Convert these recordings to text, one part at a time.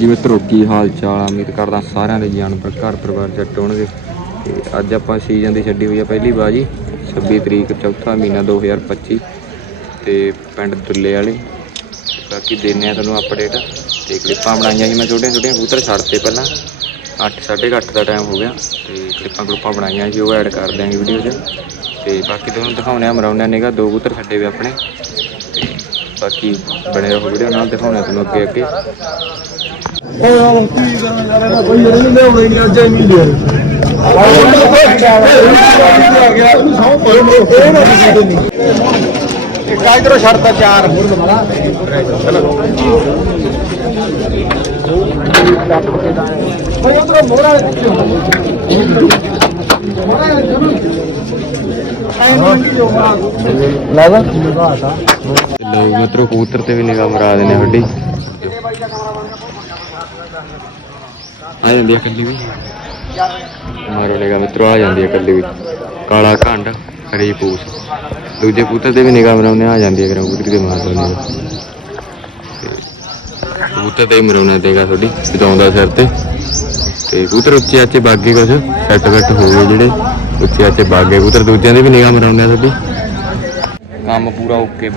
ਜੀ ਮਿੱਤਰੋ ਕੀ ਹਾਲ ਚਾਲ ਉਮੀਦ ਕਰਦਾ ਸਾਰਿਆਂ ਦੇ ਜਾਨਵਰ, ਘਰ ਪਰਿਵਾਰ ਜੱਟ ਹੋਣਗੇ। ਤੇ ਅੱਜ ਆਪਾਂ ਸੀਜ਼ਨ ਦੀ ਛੱਡੀ ਹੋਈ ਆ ਪਹਿਲੀ ਬਾਜੀ 26 ਤਰੀਕ ਚੌਥਾ ਮਹੀਨਾ 2025 ਤੇ ਪਿੰਡ ਦੁੱਲੇ ਵਾਲੇ। ਬਾਕੀ ਦਿੰਨੇ ਆ ਤੁਹਾਨੂੰ ਅਪਡੇਟ ਤੇ ਕਲਿੱਪਾਂ ਬਣਾਈਆਂ ਸੀ ਮੈਂ ਛੋਟੀਆਂ ਛੋਟੀਆਂ, ਕਬੂਤਰ ਛੱਡਤੇ ਪਹਿਲਾਂ। 8 8:30 ਦਾ ਟਾਈਮ ਹੋ ਗਿਆ। ਤੇ ਕਲਿੱਪਾਂ ਕਲੁੱਪਾਂ ਬਣਾਈਆਂ ਸੀ ਉਹ ਐਡ ਕਰ ਦਿਆਂਗੇ ਵੀਡੀਓ 'ਚ। ਤੇ ਬਾਕੀ ਤੁਹਾਨੂੰ ਦਿਖਾਉਣੇ ਆ, ਮਰਾਉਣੇ ਨੇਗਾ, ਦੋ ਕਬੂਤਰ ਛੱਡੇ ਵੇ ਆਪਣੇ। ਬਾਕੀ ਬਣੇ ਰਹੋ ਵੀਡੀਓ ਨਾਲ ਦਿਖਾਉਣੇ ਤੁਹਾਨੂੰ ਅੱਗੇ ਅੱਗੇ ਉਹ ਕੀ ਕਰਾਂ ਯਾਰ ਇਹਦਾ ਕੋਈ ਨਹੀਂ ਲਿਆਉਣਾ ਹੀ ਨਹੀਂ ਲਿਆ ਕਾਇਦਰੋ ਸ਼ਰਤਾਂ ਚਾਰ ਹੋਰ ਉਧਰ ਮੋਰਾ ਲਾਵਾ ਤੇ ਮਿੱਤਰੋ ਕਬੂਤਰ ਤੇ ਵੀ ਨਿਗਾਹ ਮਰਾ ਦਿੰਦੇ ਆ ਵੱਡੀ ਆ ਜਾਂਦੀ ਆ ਕੱਲੀ ਵੀ। ਮਾਰੋ ਨਿਗਾਹ ਮਿੱਤਰੋ, ਆ ਜਾਂਦੀ ਆ ਕੱਲੀ ਵੀ। ਕਾਲਾ ਘੰਡ, ਹਰੀ ਪੂਸ। ਦੂਜੇ ਕਬੂਤਰ ਤੇ ਵੀ ਨਿਗਾਹ ਮਰਾਉਂਦੇ ਆ ਜਾਂਦੀ ਆ ਕਰਾਂ ਕਬੂਤਰ ਤੇ ਮਾਰ ਦੋ ਕਬੂਤਰ ਤੇ ਹੀ ਮਰਾਉਣੇ ਤੁਹਾਡੀ ਬਤਾਉਂਦਾ ਸਿਰ ਤੇ। ਤੇ ਕਬੂਤਰ ਉੱਚੇ ਆਚੇ ਬਾਗੇ ਕੁਛ, ਸੈੱਟ ਵੈਟ ਹੋ ਗਏ ਜਿਹੜੇ ਉੱਚੇ ਆਚੇ ਬਾਗੇ। ਕਬੂਤਰ ਦੂਜਿਆਂ ਦੇ ਵੀ ਨਿਗਾਹ ਮਰਾਉਂਦੇ ਆ ਤੁਹਾਡੀ। ਕੰਮ ਪੂਰਾ ਓਕੇ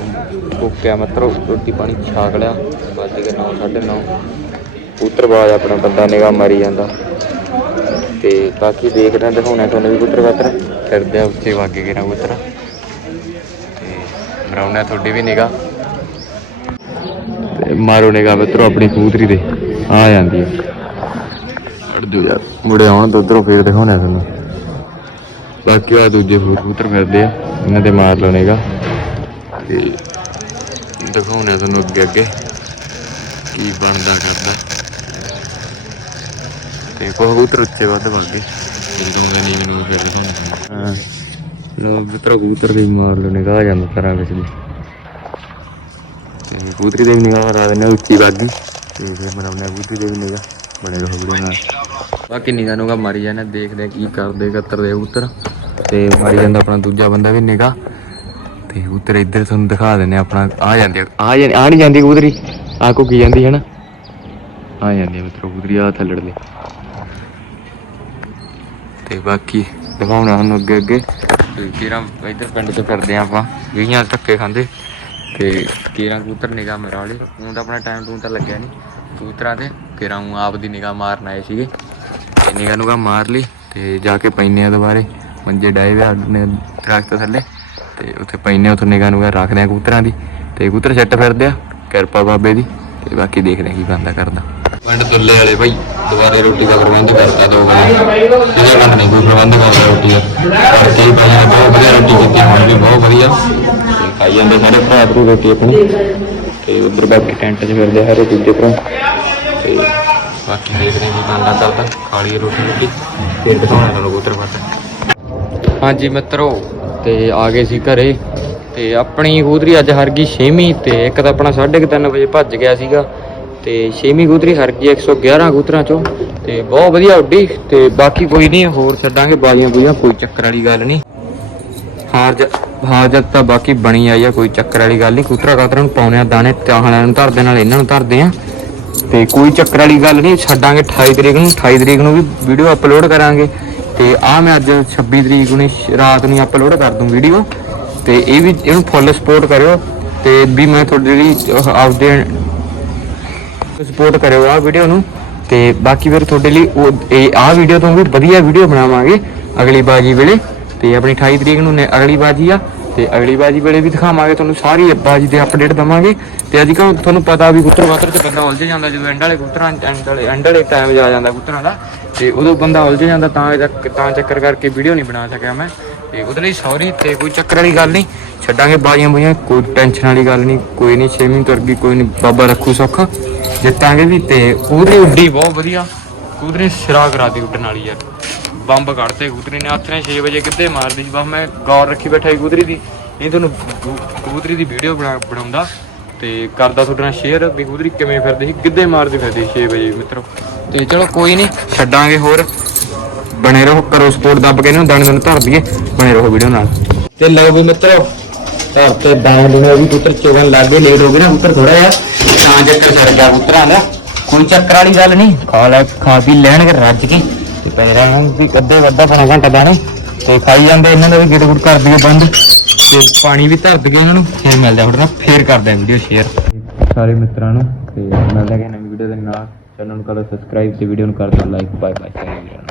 ਓਕੇ ਆ ਮਤਲਬ ਰੋਟੀ ਪਾਣੀ ਛਾਕ ਲਿਆ। ਵੱਜ ਗਏ 9 9:30 ਕਬੂਤਰਬਾਜ਼ ਆਪਣਾ ਬੰਦਾ ਨਿਗਾਹ ਮਾਰੀ ਜਾਂਦਾ। ਤੇ ਬਾਕੀ ਦੇਖਦੇ ਹਾਂ ਦਿਖਾਉਣਾ ਤੁਹਾਨੂੰ ਵੀ ਕਬੂਤਰ ਬਾਤਰ ਫਿਰਦੇ ਆ ਉੱਚੇ ਵਾਗੇ ਨਾ ਕਬੂਤਰ। ਤੇ ਮਰਾਉਣਾ ਤੁਹਾਡੀ ਵੀ ਨਿਗਾਹ। ਤੇ ਮਾਰੋ ਨਿਗਾਹ ਮਿੱਤਰੋ ਆਪਣੀ ਕਬੂਤਰੀ ਦੇ ਆ ਜਾਂਦੀ ਹੈ। ਅੜ ਦਿਓ ਯਾਰ ਮੁੜੇ ਆਉਣ ਤਾਂ ਉਧਰੋਂ ਫੇਰ ਦਿਖਾਉਣਾ ਤੁਹਾਨੂੰ। ਬਾਕੀ ਆ ਦੂਜੇ ਹੋਰ ਕਬੂਤਰ ਫਿਰਦੇ ਆ ਇਹਨਾਂ ਤੇ ਮਾਰ ਲਓ ਨਿਗਾਹ। ਤੇ ਦਿਖਾਉਣਾ ਤੁਹਾਨੂੰ ਅੱਗੇ ਅੱਗੇ ਕੀ ਬਣਦਾ ਕਰਦਾ। ਤੇ ਕਬੂਤਰ ਉੱਚੇ ਵੱਧ ਵਾਗੇ ਜਿੰਦੋਂ ਦੇ ਨਹੀਂ ਮੈਨੂੰ ਫਿਰ ਦਿਖਾਉਣਾ ਹਾਂ। ਲੋਕ ਕਬੂਤਰ ਕਬੂਤਰ ਦੇ ਮਾਰ ਲਓ ਨਿਗਾਹ ਜਾਂਦਾ ਤਰਾਂ ਵਿੱਚ ਦੀ ਤੇ ਕਬੂਤਰੀ ਦੇ ਨਿਗਾਹ ਮਾਰਾ ਦਿੰਦੇ ਆ ਉੱਚੀ ਵਾਗੀ ਤੇ ਫਿਰ ਮਰਾਉਣਾ ਕਬੂਤਰੀ ਦੇ ਨਿਗਾਹ ਰਹੋ ਵੀਡੀਓ ਨਾਲ। ਬਾਕੀ ਨਿਗਾਹ ਨੂੰਗਾ ਮਾਰੀ ਜਾਂਦੇ ਦੇਖਦੇ ਕੀ ਕਰਦੇ ਕਤਰ ਦੇ ਕਬੂਤਰ। ਤੇ ਮਾਰੀ ਜਾਂਦਾ ਆਪਣਾ ਦੂਜਾ ਬੰਦਾ ਵੀ ਨਿਗਾਹ। ਤੇ ਕਬੂਤਰ ਇੱਧਰ ਤੁਹਾਨੂੰ ਦਿਖਾ ਆ ਆਪਣਾ ਆ ਜਾਂਦੀ ਆ ਜਾਂਦੀ ਆ ਨਹੀਂ ਜਾਂਦੀ ਕਬੂਤਰੀ। ਆ ਕੋ ਕੀ ਜਾਂਦੀ ਹੈ ਨਾ। ਆ ਜਾਂਦੀ ਮਿੱਤਰੋ ਕਬੂਤਰੀ ਆ ਥੱਲੜ ਦੇ ਤੇ ਬਾਕੀ ਦਿਖਾਉਣਾ ਸਾਨੂੰ ਅੱਗੇ ਅੱਗੇ। ਤੇ ਇੱਧਰ ਪਿੰਡ ਤੋਂ ਫਿਰਦੇ ਆ ਆਪਾਂ ਵੀਹਾਂ ਧੱਕੇ ਖਾਂਦੇ। ਤੇ ਕੀਰਾਂ ਕਬੂਤਰ ਨਿਗਾਹ ਮਰਾ ਵਾਲੇ ਹੁਣ ਤਾਂ ਆਪਣਾ ਟਾਈਮ ਟੂਮ ਤਾਂ ਲੱਗਿਆ ਨਹੀਂ ਕਬੂਤਰਾਂ ਤੇ ਕੀਰਾਂ ਨੂੰ ਆਪ ਦੀ ਨਿਗਾਹ ਮਾਰਨ ਆਏ ਸੀਗੇ। ਤੇ ਨਿਗਾਹ ਨੂੰਗਾ ਮਾਰ ਲਈ ਤੇ ਜਾ ਕੇ ਪੈਨੇ ਆ ਦੁਬਾਰੇ। ਮੰਜੇ ਡਾਏ ਵੇ ਨੇ ਦਰਖਤ ਥੱਲੇ। ਤੇ ਉੱਥੇ ਪੈਨੇ ਉੱਥੇ ਨਿਗਾਹ ਨੂੰਗਾ ਰੱਖਦੇ ਆ ਕੂਤਰਾਂ ਦੀ। ਤੇ ਕਬੂਤਰ ਛੱਟ ਫਿਰਦੇ ਆ, ਕਿਰਪਾ ਬਾਬੇ ਦੀ। ਤੇ ਬਾਕੀ ਦੇਖਦੇ ਆ ਕੀ ਬੰਦਾ ਕਰਦਾ। ਪਿੰਡ ਦੁੱਲੇ ਵਾਲੇ ਭਾਈ ਦੁਬਾਰੇ ਰੋਟੀ ਦਾ ਪ੍ਰਬੰਧ ਕਰਤਾ ਦੋ ਵਾਰੀ। ਇਹਦਾ ਕੰਮ ਨਹੀਂ, ਕੋਈ ਪ੍ਰਬੰਧ ਕਰਦਾ ਰੋਟੀ ਦਾ। ਕਰਕੇ ਭਾਈ ਨੇ ਬਹੁਤ ਵਧੀਆ ਰੋਟੀ ਕੀਤੀ ਹੁਣ ਵੀ ਬਹੁਤ ਵਧੀਆ। ਤੇ ਖਾਈ ਜਾਂਦੇ ਸਾਰੇ ਭਰਾ ਭਰੂ ਰੋਟੀ ਆਪਣੀ। ਤੇ ਉਧਰ ਬਾਕੀ ਟੈਂਟ 'ਚ ਫਿਰਦੇ ਸਾਰੇ ਦੂਜੇ ਭਰਾ। ਤੇ ਬਾਕੀ ਦੇਖਦੇ ਹਾਂ ਕੀ ਬੰਦਾ ਕਰਦਾ ਖਾਲੀ ਰੋਟੀ ਰੋਟੀ, ਫਿਰ ਦਿਖਾਉਣਾ ਤੁਹਾਨੂੰ ਕਬੂਤਰ ਫੱਟ ਹਾਂਜੀ ਮਿੱਤਰੋ, ਤੇ ਆ ਗਏ ਸੀ ਘਰੇ। ਤੇ ਆਪਣੀ ਕਬੂਤਰੀ ਅੱਜ ਹਰ ਗਈ 6ਵੀਂ ਤੇ ਇੱਕ ਤਾਂ ਆਪਣਾ 3:30 ਵਜੇ ਭੱਜ ਗਿਆ ਸੀਗਾ। ਤੇ 6ਵੀਂ ਕਬੂਤਰੀ ਹਰ ਗਈ 111 ਕਬੂਤਰਾਂ ਚੋਂ। ਤੇ ਬਹੁਤ ਵਧੀਆ ਉੱਡੀ, ਤੇ ਬਾਕੀ ਕੋਈ ਨਹੀਂ, ਹੋਰ ਛੱਡਾਂਗੇ ਬਾਜੀਆਂ ਬੁਝੀਆਂ ਕੋਈ ਚੱਕਰ ਵਾਲੀ ਗੱਲ ਨਹੀਂ। ਹਾਰ ਜ, ਹਾਰ ਜਦ ਤਾਂ ਬਾਕੀ ਬਣੀ ਆਈ ਆ, ਕੋਈ ਚੱਕਰ ਵਾਲੀ ਗੱਲ ਨਹੀਂ। ਕਬੂਤਰਾਂ ਕਾਤਰਾਂ ਨੂੰ ਪਾਉਣੇ ਆ, ਦਾਣੇ ਚਾਹਣਾਂ ਨੂੰ ਧਰਦੇ ਨਾਲ ਇਹਨਾਂ ਨੂੰ ਧਰਦੇ ਆ। ਤੇ ਕੋਈ ਚੱਕਰ ਵਾਲੀ ਗੱਲ ਨਹੀਂ, ਛੱਡਾਂਗੇ 28 ਤਰੀਕ ਨੂੰ 28 ਤਰੀਕ ਨੂੰ ਵੀ ਵੀਡੀਓ ਅਪਲੋਡ ਕਰਾਂਗੇ। ਤੇ ਆ ਮੈਂ ਅੱਜ 26 ਤਰੀਕ ਨੂੰ ਰਾਤ ਨੂੰ ਅਪਲੋਡ ਕਰ ਦੂੰ ਵੀਡੀਓ। ਤੇ ਇਹ ਵੀ, ਇਹਨੂੰ ਫੁੱਲ ਸਪੋਰਟ ਕਰਿਓ। ਤੇ ਵੀ ਮੈਂ ਤੁਹਾਡੇ ਲਈ ਆਪਦੇ ਸਪੋਰਟ ਕਰਿਓ ਆ ਵੀਡੀਓ ਨੂੰ ਤੇ ਬਾਕੀ ਫਿਰ ਤੁਹਾਡੇ ਲਈ ਉਹ ਇਹ ਆ ਵੀਡੀਓ ਤੋਂ ਵੀ ਵਧੀਆ ਵੀਡੀਓ ਬਣਾਵਾਂਗੇ ਅਗਲੀ ਬਾਜੀ ਵੇਲੇ ਤੇ ਆਪਣੀ 28 ਤਰੀਕ ਨੂੰ ਅਗਲੀ ਬਾਜੀ ਆ ਤੇ ਅਗਲੀ ਬਾਜੀ ਵੇਲੇ ਵੀ ਦਿਖਾਵਾਂਗੇ ਤੁਹਾਨੂੰ ਸਾਰੀ ਬਾਜੀ ਦੇ ਅਪਡੇਟ ਦਵਾਂਗੇ ਤੇ ਅੱਜ ਕੱਲ੍ਹ ਤੁਹਾਨੂੰ ਪਤਾ ਵੀ ਕੁੱਤਰ ਵਾਤਰ ਤੇ ਬੰਦਾ ਉਲਝ ਜਾਂਦਾ ਜਦੋਂ ਐਂਡ ਵਾਲੇ ਕੁੱਤਰਾਂ ਐਂਡ ਵਾਲੇ ਐਂਡ ਵਾਲੇ ਟਾਈਮ ਜਾ ਜਾਂਦਾ ਕੁੱਤਰਾਂ ਦਾ ਤੇ ਉਦੋਂ ਬੰਦਾ ਉਲਝ ਜਾਂਦਾ ਤਾਂ ਤਾਂ ਚੱਕਰ ਕਰਕੇ ਵੀਡੀਓ ਨਹੀਂ ਬਣਾ ਸਕਿਆ ਮੈਂ ਤੇ ਉਹਦੇ ਲਈ ਸੌਰੀ ਤੇ ਕੋਈ ਚੱਕਰ ਵਾਲੀ ਗੱਲ ਨਹੀਂ, ਛੱਡਾਂਗੇ ਬਾਜੀਆਂ ਬੁਝੀਆਂ ਕੋਈ ਟੈਨਸ਼ਨ ਵਾਲੀ ਗੱਲ ਨਹੀਂ, ਕੋਈ ਨਹੀਂ ਛੇਵੀਂ ਤੁਰ ਗਈ ਕੋਈ ਨਹੀਂ, ਬਾਬਾ ਰੱਖੂ ਸੌਖਾ। ਜਿੱਤਾਂਗੇ ਵੀ ਤੇ ਉਹਦੀ ਉੱਡੀ ਬਹੁਤ ਵਧੀਆ। ਕੂਦਰੇ ਸਿਰਾ ਕਰਾਤੀ ਉੱਡਣ ਵਾਲੀ ਯਾਰ ਬੰਬ ਕੱਢਤੇ ਕੂਦਰੀ ਨੇ ਹੱਥ ਨੇ 6 ਵਜੇ ਕਿੱਦੇ ਮਾਰਦੀ ਸੀ। ਬਸ ਮੈਂ ਗੌਰ ਰੱਖੀ ਬੈਠਾ ਸੀ ਕੂਦਰੀ ਦੀ। ਇਹ ਤੁਹਾਨੂੰ ਕੂ- ਕਬੂਤਰੀ ਦੀ ਵੀਡੀਓ ਬਣਾਉਂਦਾ। ਤੇ ਕਰਦਾ ਤੁਹਾਡੇ ਨਾਲ ਸ਼ੇਅਰ ਵੀ ਕਬੂਤਰੀ ਕਿਵੇਂ ਫਿਰਦੀ ਸੀ? ਕਿੱਦੇ ਮਾਰਦੀ ਫਿਰਦੀ 6 ਵਜੇ ਮਿੱਤਰੋ। ਤੇ ਚਲੋ ਕੋਈ ਨਹੀਂ ਛੱਡਾਂਗੇ ਹੋਰ। ਬਣੇ ਰਹੋ ਕਰੋ ਸਪੋਰਟ ਦੱਬ ਕੇ ਇਹਨੂੰ ਦਾਣੇ ਦਾਣੇ ਧਰ ਦਈਏ। ਬਣੇ ਰਹੋ ਵੀਡੀਓ ਨਾਲ। ਤੇ ਲਓ ਵੀ ਮਿੱਤਰੋ ਧਰ ਤੇ ਦਾਣੇ ਦੁਨੇ ਵੀ ਪੁੱਤਰ ਚੋਗਣ ਲੱਗੇ ਲੇਟ ਹੋ ਗਏ ਨਾ ਪੁੱਤਰ ਥੋੜਾ ਜਿਹਾ। ਤਾਂ ਚੱਕਰ ਸਰ ਗਿਆ ਪੁੱਤਰਾਂ ਦਾ। ਕੋਈ ਚੱਕਰ ਵਾਲੀ ਗੱਲ ਨਹੀਂ। ਖਾ ਲੈ, ਖਾ ਪੀ ਲੈਣਗੇ ਰੱਜ ਕੇ। ਤੇ ਪੈ ਰਹੇ ਵੀ ਅੱਧੇ ਵੱਧਾ ਪਣਾ ਘੰਟਾ ਦਾਣੇ ਤੇ ਖਾਈ ਜਾਂਦੇ, ਇਹਨਾਂ ਦਾ ਵੀ ਗਿੜ ਗੁੜ ਕਰ ਦਈਏ ਬੰਦ। ਤੇ ਪਾਣੀ ਵੀ ਧਰ ਦਈਏ ਇਹਨਾਂ ਨੂੰ, ਫੇਰ ਮਿਲਦੇ ਆ ਤੁਹਾਡੇ ਫੇਰ ਕਰਦੇ ਆ ਵੀਡੀਓ ਸ਼ੇਅਰ ਸਾਰੇ ਮਿੱਤਰਾਂ ਨੂੰ, ਤੇ ਮਿਲਦੇ ਆ ਨਵੀਂ ਵੀਡੀਓ ਦੇ ਨਾਲ। ਚੈਨਲ ਨੂੰ ਕਰੋ ਸਬਸਕ੍ਰਾਈਬ ਤੇ ਵੀਡੀਓ ਨੂੰ ਕਰ ਦਿਓ ਲਾਈਕ ਬਾਏ ਬਾਏ ਸਾਰੇ ਵੀਰਾਂ